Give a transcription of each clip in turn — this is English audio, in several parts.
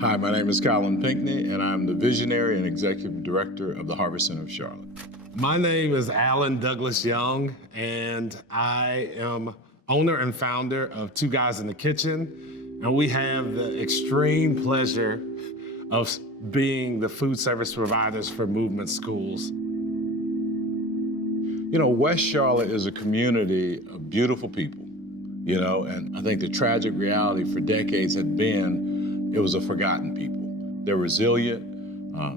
Hi, my name is Colin Pinckney, and I'm the visionary and executive director of the Harvest Center of Charlotte. My name is Alan Douglas Young, and I am owner and founder of Two Guys in the Kitchen, and we have the extreme pleasure of being the food service providers for Movement Schools. You know, West Charlotte is a community of beautiful people, and I think the tragic reality for decades had been it was a forgotten people. They're resilient,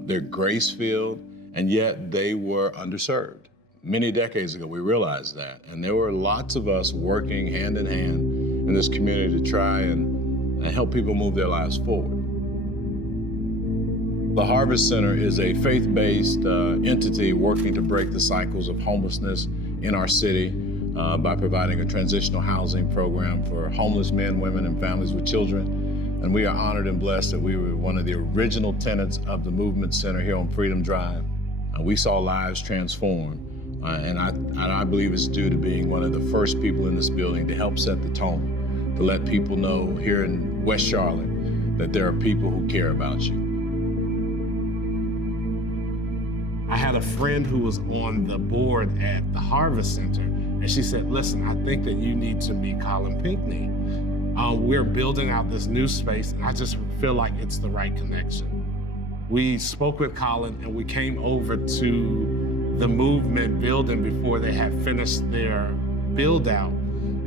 they're grace-filled, and yet they were underserved. Many decades ago, we realized that, and there were lots of us working hand in hand in this community to try and help people move their lives forward. The Harvest Center is a faith-based entity working to break the cycles of homelessness in our city by providing a transitional housing program for homeless men, women, and families with children. And we are honored and blessed that we were one of the original tenants of the Movement Center here on Freedom Drive. We saw lives transform, and I believe it's due to being one of the first people in this building to help set the tone, to let people know here in West Charlotte that there are people who care about you. I had a friend who was on the board at the Harvest Center, and she said, listen, I think that you need to meet Colin Pinckney. We're building out this new space, and I just feel like it's the right connection. We spoke with Colin, and we came over to the Movement building before they had finished their build out.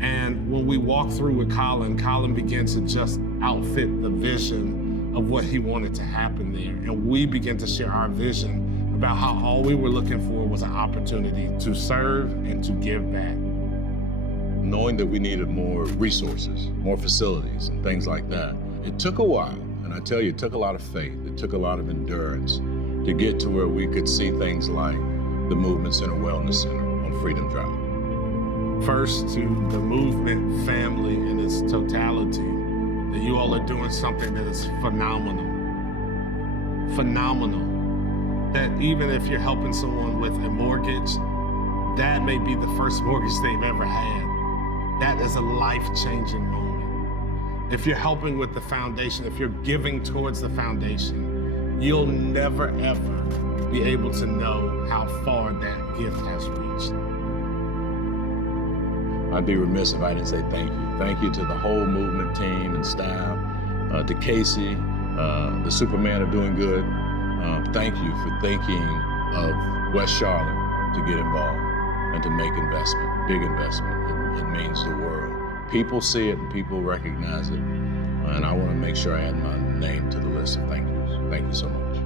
And when we walked through with Colin, Colin began to just outfit the vision of what he wanted to happen there. And we began to share our vision about how all we were looking for was an opportunity to serve and to give back. Knowing that we needed more resources, more facilities, and things like that, it took a while. And I tell you, it took a lot of faith. It took a lot of endurance to get to where we could see things like the Movement Center Wellness Center on Freedom Drive. First, to the Movement family in its totality, that you all are doing something that is phenomenal. Phenomenal. That even if you're helping someone with a mortgage, that may be the first mortgage they've ever had. That is a life-changing moment. If you're helping with the foundation, if you're giving towards the foundation, you'll never, ever be able to know how far that gift has reached. I'd be remiss if I didn't say thank you. Thank you to the whole Movement team and staff, to Casey, the Superman of Doing Good. Thank you for thinking of West Charlotte to get involved and to make investment, big investment. It means the world. People see it and people recognize it. And I want to make sure I add my name to the list of thank yous. Thank you so much.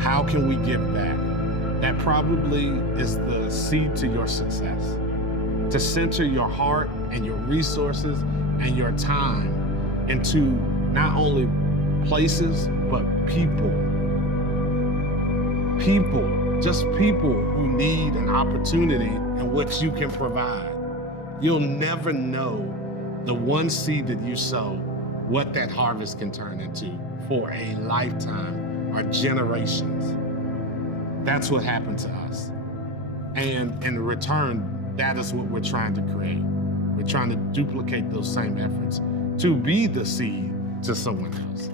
How can we give back? That probably is the seed to your success. To center your heart and your resources and your time into not only places, but people. People, just people who need an opportunity in which you can provide. You'll never know the one seed that you sow, what that harvest can turn into for a lifetime or generations. That's what happened to us. And in return, that is what we're trying to create. We're trying to duplicate those same efforts to be the seed to someone else.